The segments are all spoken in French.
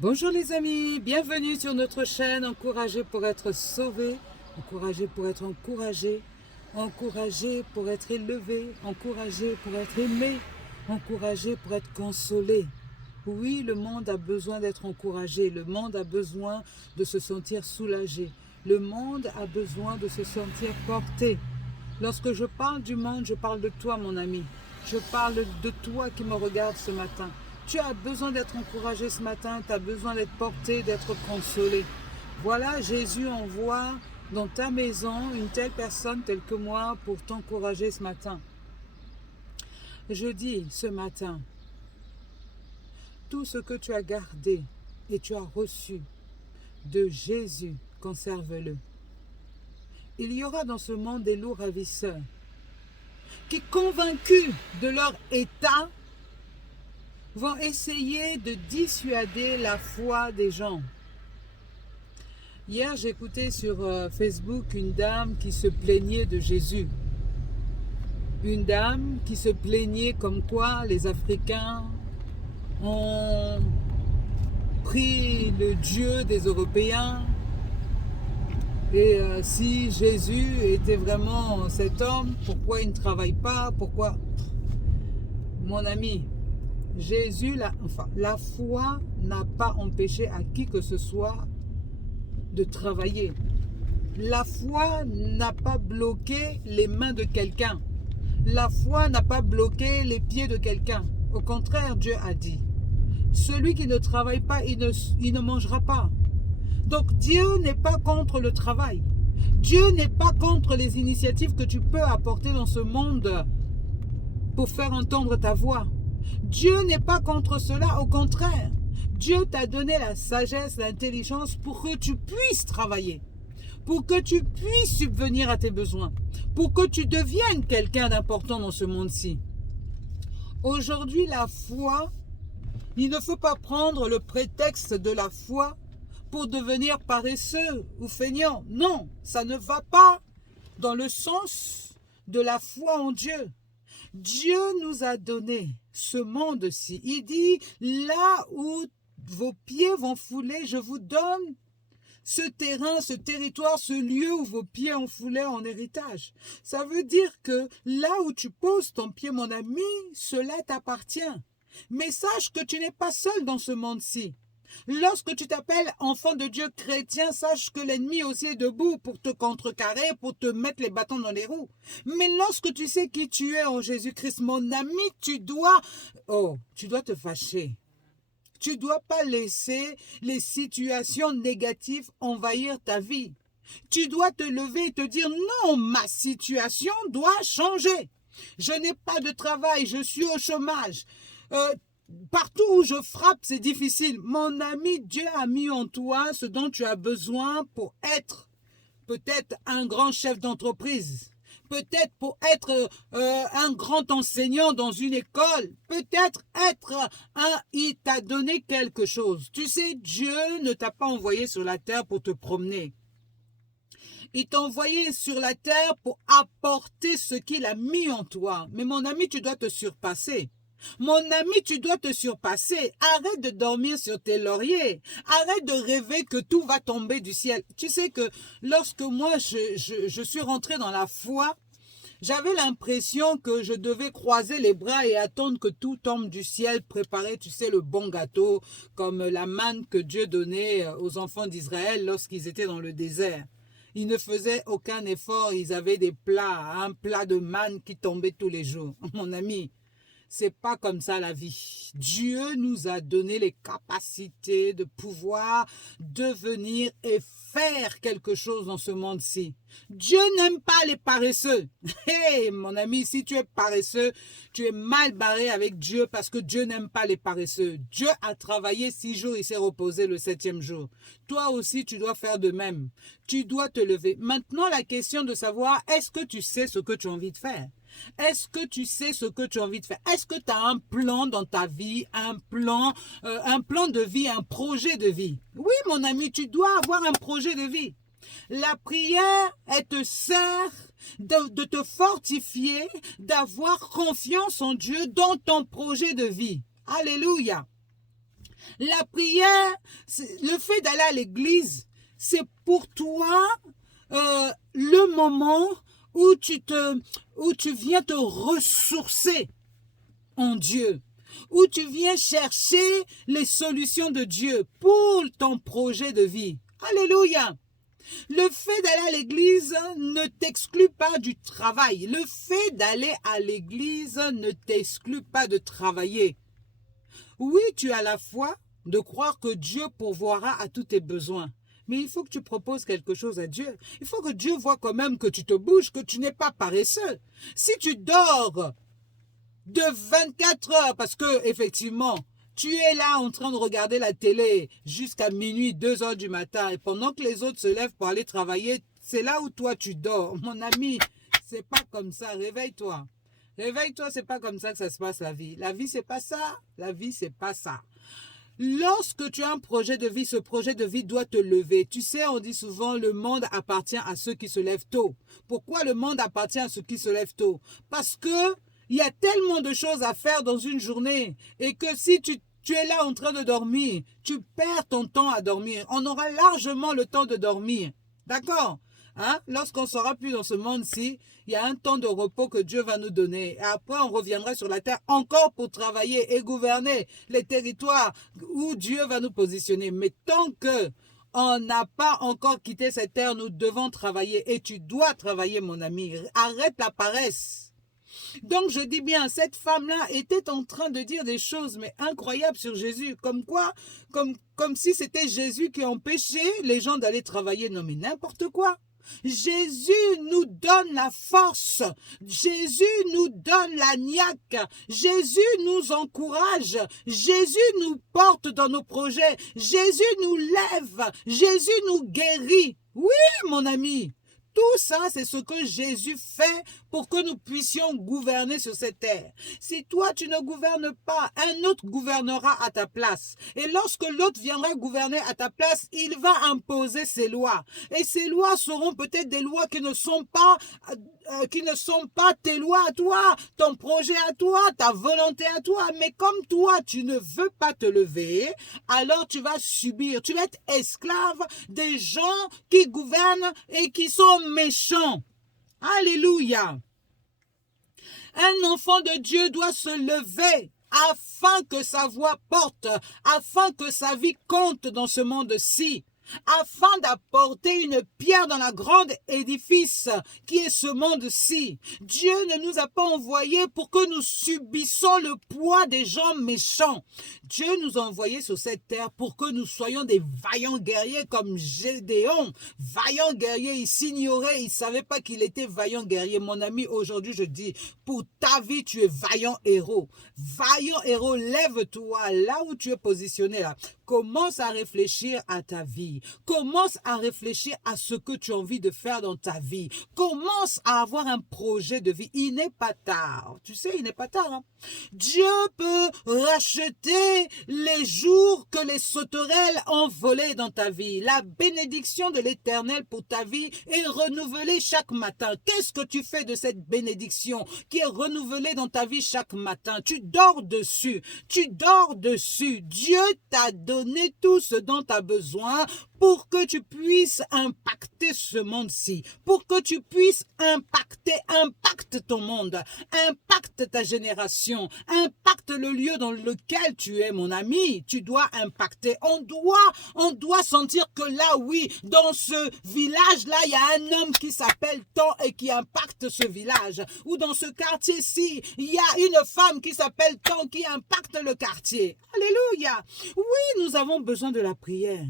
Bonjour les amis, bienvenue sur notre chaîne Encouragé pour être sauvé, encouragé pour être encouragé, encouragé pour être élevé, encouragé pour être aimé, encouragé pour être consolé. Oui, le monde a besoin d'être encouragé, le monde a besoin de se sentir soulagé, le monde a besoin de se sentir porté. Lorsque je parle du monde, je parle de toi mon ami, je parle de toi qui me regarde ce matin. Tu as besoin d'être encouragé ce matin, tu as besoin d'être porté, d'être consolé. Voilà, Jésus envoie dans ta maison une telle personne telle que moi pour t'encourager ce matin. Je dis ce matin, tout ce que tu as gardé et tu as reçu de Jésus, conserve-le. Il y aura dans ce monde des loups ravisseurs qui, convaincus de leur état, vont essayer de dissuader la foi des gens. Hier, j'écoutais sur Facebook une dame qui se plaignait de Jésus. Une dame qui se plaignait comme quoi les Africains ont pris le Dieu des Européens. Et si Jésus était vraiment cet homme, pourquoi il ne travaille pas? Pourquoi? Mon ami, Jésus, la foi n'a pas empêché à qui que ce soit de travailler. La foi n'a pas bloqué les mains de quelqu'un. La foi n'a pas bloqué les pieds de quelqu'un. Au contraire, Dieu a dit, celui qui ne travaille pas, il ne mangera pas. Donc Dieu n'est pas contre le travail. Dieu n'est pas contre les initiatives que tu peux apporter dans ce monde pour faire entendre ta voix. Dieu n'est pas contre cela, au contraire. Dieu t'a donné la sagesse, l'intelligence pour que tu puisses travailler, pour que tu puisses subvenir à tes besoins, pour que tu deviennes quelqu'un d'important dans ce monde-ci. Aujourd'hui, la foi, il ne faut pas prendre le prétexte de la foi pour devenir paresseux ou feignant. Non, ça ne va pas dans le sens de la foi en Dieu. Dieu nous a donné ce monde-ci. Il dit, là où vos pieds vont fouler, je vous donne ce terrain, ce territoire, ce lieu où vos pieds ont foulé en héritage. Ça veut dire que là où tu poses ton pied, mon ami, cela t'appartient. Mais sache que tu n'es pas seul dans ce monde-ci. Lorsque tu t'appelles enfant de Dieu chrétien, sache que l'ennemi aussi est debout pour te contrecarrer, pour te mettre les bâtons dans les roues. Mais lorsque tu sais qui tu es en Jésus-Christ, mon ami, tu dois te fâcher. Tu ne dois pas laisser les situations négatives envahir ta vie. Tu dois te lever et te dire non, ma situation doit changer. Je n'ai pas de travail, je suis au chômage. Partout où je frappe, c'est difficile. Mon ami, Dieu a mis en toi ce dont tu as besoin pour être peut-être un grand chef d'entreprise, peut-être pour être un grand enseignant dans une école, peut-être il t'a donné quelque chose. Tu sais, Dieu ne t'a pas envoyé sur la terre pour te promener. Il t'a envoyé sur la terre pour apporter ce qu'il a mis en toi. Mais mon ami, tu dois te surpasser. Mon ami, tu dois te surpasser. Arrête de dormir sur tes lauriers. Arrête de rêver que tout va tomber du ciel. Tu sais que lorsque moi, je suis rentrée dans la foi, j'avais l'impression que je devais croiser les bras et attendre que tout tombe du ciel, préparer, tu sais, le bon gâteau, comme la manne que Dieu donnait aux enfants d'Israël lorsqu'ils étaient dans le désert. Ils ne faisaient aucun effort, ils avaient des plats, un plat de manne qui tombait tous les jours. Mon ami, c'est pas comme ça la vie. Dieu nous a donné les capacités de pouvoir devenir et faire quelque chose dans ce monde-ci. Dieu n'aime pas les paresseux. Hey, mon ami, si tu es paresseux, tu es mal barré avec Dieu parce que Dieu n'aime pas les paresseux. Dieu a travaillé 6 jours, il s'est reposé le 7e jour. Toi aussi, tu dois faire de même. Tu dois te lever. Maintenant, la question de savoir, est-ce que tu sais ce que tu as envie de faire? Est-ce que tu sais ce que tu as envie de faire? Est-ce que tu as un plan dans ta vie, un plan de vie, un projet de vie? Oui, mon ami, tu dois avoir un projet de vie. La prière, elle te sert de te fortifier, d'avoir confiance en Dieu dans ton projet de vie. Alléluia. La prière, le fait d'aller à l'église, c'est pour toi le moment où tu viens te ressourcer en Dieu, où tu viens chercher les solutions de Dieu pour ton projet de vie. Alléluia! Le fait d'aller à l'église ne t'exclut pas du travail. Le fait d'aller à l'église ne t'exclut pas de travailler. Oui, tu as la foi de croire que Dieu pourvoira à tous tes besoins. Mais il faut que tu proposes quelque chose à Dieu. Il faut que Dieu voie quand même que tu te bouges, que tu n'es pas paresseux. Si tu dors de 24 heures, parce que effectivement, tu es là en train de regarder la télé jusqu'à minuit, 2 heures du matin, et pendant que les autres se lèvent pour aller travailler, c'est là où toi tu dors. Mon ami, c'est pas comme ça. Réveille-toi. Réveille-toi, c'est pas comme ça que ça se passe la vie. La vie, c'est pas ça. La vie, c'est pas ça. Lorsque tu as un projet de vie, ce projet de vie doit te lever. Tu sais, on dit souvent, le monde appartient à ceux qui se lèvent tôt. Pourquoi le monde appartient à ceux qui se lèvent tôt? Parce que il y a tellement de choses à faire dans une journée et que si tu es là en train de dormir, tu perds ton temps à dormir. On aura largement le temps de dormir. D'accord? Hein? Lorsqu'on ne sera plus dans ce monde-ci, il y a un temps de repos que Dieu va nous donner. Et après, on reviendra sur la terre encore pour travailler et gouverner les territoires où Dieu va nous positionner. Mais tant que on n'a pas encore quitté cette terre, nous devons travailler. Et tu dois travailler, mon ami. Arrête la paresse. Donc je dis bien, cette femme-là était en train de dire des choses mais incroyables sur Jésus. Comme quoi, comme si c'était Jésus qui empêchait les gens d'aller travailler. Non mais n'importe quoi. Jésus nous donne la force. Jésus nous donne la niaque. Jésus nous encourage. Jésus nous porte dans nos projets. Jésus nous lève. Jésus nous guérit. Oui, mon ami. Tout ça, c'est ce que Jésus fait pour que nous puissions gouverner sur cette terre. Si toi, tu ne gouvernes pas, un autre gouvernera à ta place. Et lorsque l'autre viendra gouverner à ta place, il va imposer ses lois. Et ces lois seront peut-être des lois qui ne sont pas tes lois à toi, ton projet à toi, ta volonté à toi. Mais comme toi, tu ne veux pas te lever, alors tu vas subir, tu vas être esclave des gens qui gouvernent et qui sont méchants. Alléluia. Un enfant de Dieu doit se lever afin que sa voix porte, afin que sa vie compte dans ce monde-ci, afin d'apporter une pierre dans la grande édifice qui est ce monde-ci. Dieu ne nous a pas envoyés pour que nous subissons le poids des gens méchants. Dieu nous a envoyés sur cette terre pour que nous soyons des vaillants guerriers comme Gédéon. Vaillant guerrier, il s'ignorait, il ne savait pas qu'il était vaillant guerrier. Mon ami, aujourd'hui je dis, pour ta vie, tu es vaillant héros. Vaillant héros, lève-toi là où tu es positionné là. Commence à réfléchir à ta vie. Commence à réfléchir à ce que tu as envie de faire dans ta vie. Commence à avoir un projet de vie. Il n'est pas tard. Tu sais, il n'est pas tard. Hein? Dieu peut racheter les jours que les sauterelles ont volés dans ta vie. La bénédiction de l'Éternel pour ta vie est renouvelée chaque matin. Qu'est-ce que tu fais de cette bénédiction qui est renouvelée dans ta vie chaque matin? Tu dors dessus. Tu dors dessus. Dieu t'a donné tout ce dont tu as besoin pour que tu puisses impacter ce monde-ci, pour que tu puisses impacte ton monde, impacte ta génération, impacte le lieu dans lequel tu es, mon ami. Tu dois impacter. On doit sentir que là, oui, dans ce village-là, il y a un homme qui s'appelle tant et qui impacte ce village. Ou dans ce quartier-ci, il y a une femme qui s'appelle tant qui impacte le quartier. Alléluia. Oui, nous avons besoin de la prière.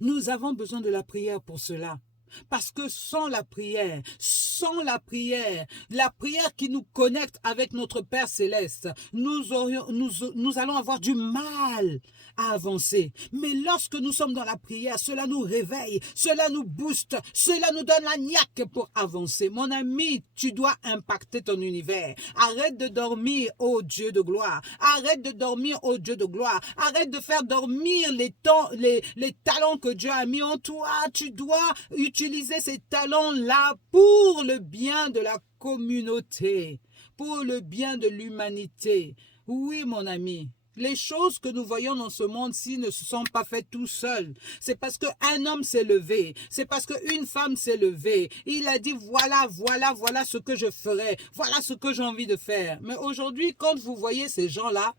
Nous avons besoin de la prière pour cela. Parce que sans la prière qui nous connecte avec notre Père Céleste, nous allons avoir du mal à avancer. Mais lorsque nous sommes dans la prière, cela nous réveille, cela nous booste, cela nous donne la niaque pour avancer. Mon ami, tu dois impacter ton univers. Arrête de dormir, ô Dieu de gloire. Arrête de dormir, ô Dieu de gloire. Arrête de faire dormir les talents que Dieu a mis en toi. Tu dois utiliser ces talents-là pour le bien de la communauté, pour le bien de l'humanité. Oui, mon ami. Les choses que nous voyons dans ce monde-ci ne se sont pas faites tout seuls. C'est parce qu'un homme s'est levé. C'est parce qu'une femme s'est levée. Il a dit, voilà ce que je ferai. Voilà ce que j'ai envie de faire. Mais aujourd'hui, quand vous voyez ces gens-là,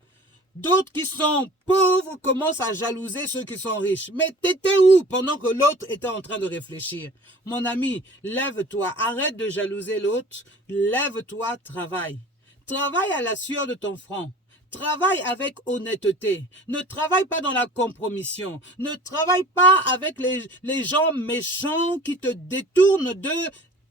d'autres qui sont pauvres commencent à jalouser ceux qui sont riches. Mais t'étais où pendant que l'autre était en train de réfléchir? Mon ami, lève-toi. Arrête de jalouser l'autre. Lève-toi, travaille. Travaille à la sueur de ton front. Travaille avec honnêteté. Ne travaille pas dans la compromission. Ne travaille pas avec les gens méchants qui te détournent de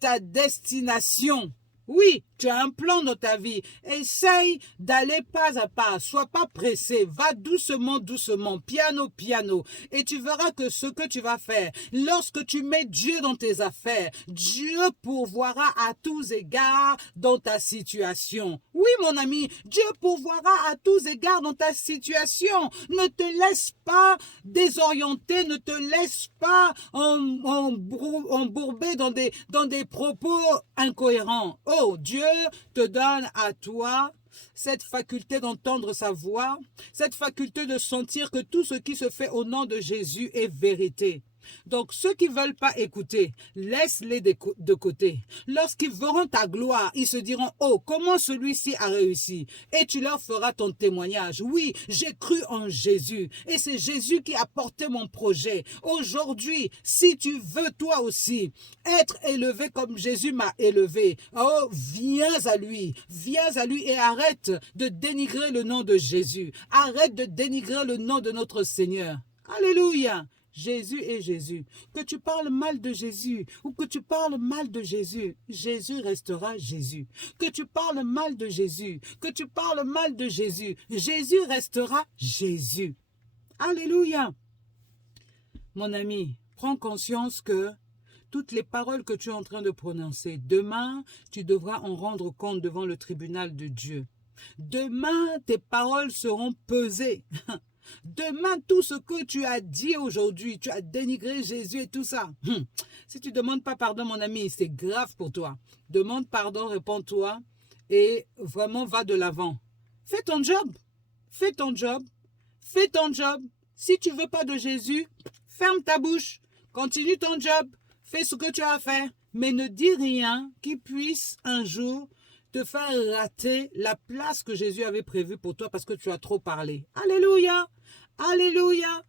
ta destination. Oui, tu as un plan dans ta vie. Essaye d'aller pas à pas. Sois pas pressé. Va doucement, doucement, piano, piano. Et tu verras que ce que tu vas faire, lorsque tu mets Dieu dans tes affaires, Dieu pourvoira à tous égards dans ta situation. Oui, mon ami, Dieu pourvoira à tous égards dans ta situation. Ne te laisse pas désorienter, ne te laisse pas embourber dans des propos incohérents. Oh, Dieu te donne à toi cette faculté d'entendre sa voix, cette faculté de sentir que tout ce qui se fait au nom de Jésus est vérité. Donc, ceux qui ne veulent pas écouter, laisse-les de côté. Lorsqu'ils verront ta gloire, ils se diront, oh, comment celui-ci a réussi? Et tu leur feras ton témoignage. Oui, j'ai cru en Jésus. Et c'est Jésus qui a porté mon projet. Aujourd'hui, si tu veux toi aussi être élevé comme Jésus m'a élevé, oh, viens à lui et arrête de dénigrer le nom de Jésus. Arrête de dénigrer le nom de notre Seigneur. Alléluia. Jésus est Jésus. Que tu parles mal de Jésus ou que tu parles mal de Jésus, Jésus restera Jésus. Que tu parles mal de Jésus, que tu parles mal de Jésus, Jésus restera Jésus. Alléluia. Mon ami, prends conscience que toutes les paroles que tu es en train de prononcer, demain, tu devras en rendre compte devant le tribunal de Dieu. Demain, tes paroles seront pesées. Demain, tout ce que tu as dit aujourd'hui, tu as dénigré Jésus et tout ça. Si tu ne demandes pas pardon, mon ami, c'est grave pour toi. Demande pardon, réponds-toi et vraiment va de l'avant. Fais ton job. Fais ton job. Fais ton job. Si tu ne veux pas de Jésus, ferme ta bouche. Continue ton job. Fais ce que tu as à faire. Mais ne dis rien qui puisse un jour te faire rater la place que Jésus avait prévue pour toi parce que tu as trop parlé. Alléluia. Alléluia.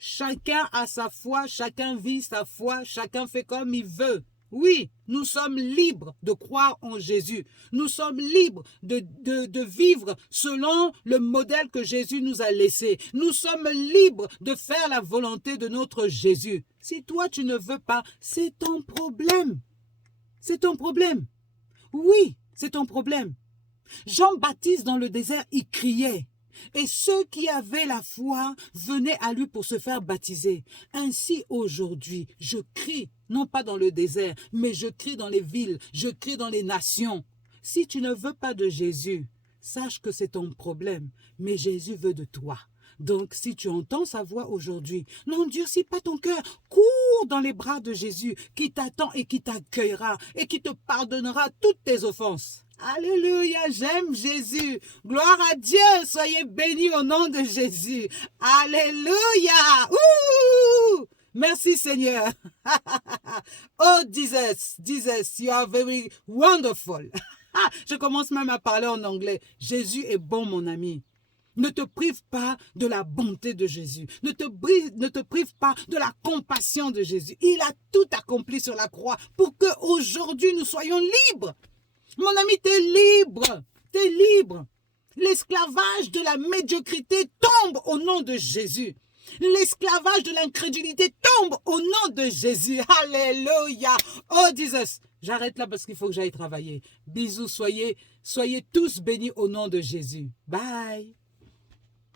Chacun a sa foi, chacun vit sa foi, chacun fait comme il veut. Oui, nous sommes libres de croire en Jésus. Nous sommes libres de vivre selon le modèle que Jésus nous a laissé. Nous sommes libres de faire la volonté de notre Jésus. Si toi, tu ne veux pas, c'est ton problème. C'est ton problème. Oui, c'est ton problème. Jean-Baptiste dans le désert, il criait. Et ceux qui avaient la foi venaient à lui pour se faire baptiser. Ainsi aujourd'hui, je crie, non pas dans le désert, mais je crie dans les villes, je crie dans les nations. Si tu ne veux pas de Jésus, sache que c'est ton problème, mais Jésus veut de toi. Donc, si tu entends sa voix aujourd'hui, n'endurcis pas ton cœur. Cours dans les bras de Jésus qui t'attend et qui t'accueillera et qui te pardonnera toutes tes offenses. Alléluia, j'aime Jésus. Gloire à Dieu, soyez bénis au nom de Jésus. Alléluia. Ouh! Merci Seigneur. Oh, Jesus, you are very wonderful. Je commence même à parler en anglais. Jésus est bon, mon ami. Ne te prive pas de la bonté de Jésus. Ne te prive pas de la compassion de Jésus. Il a tout accompli sur la croix pour qu'aujourd'hui nous soyons libres. Mon ami, t'es libre. T'es libre. L'esclavage de la médiocrité tombe au nom de Jésus. L'esclavage de l'incrédulité tombe au nom de Jésus. Alléluia. Oh, Jesus. J'arrête là parce qu'il faut que j'aille travailler. Bisous, soyez tous bénis au nom de Jésus. Bye.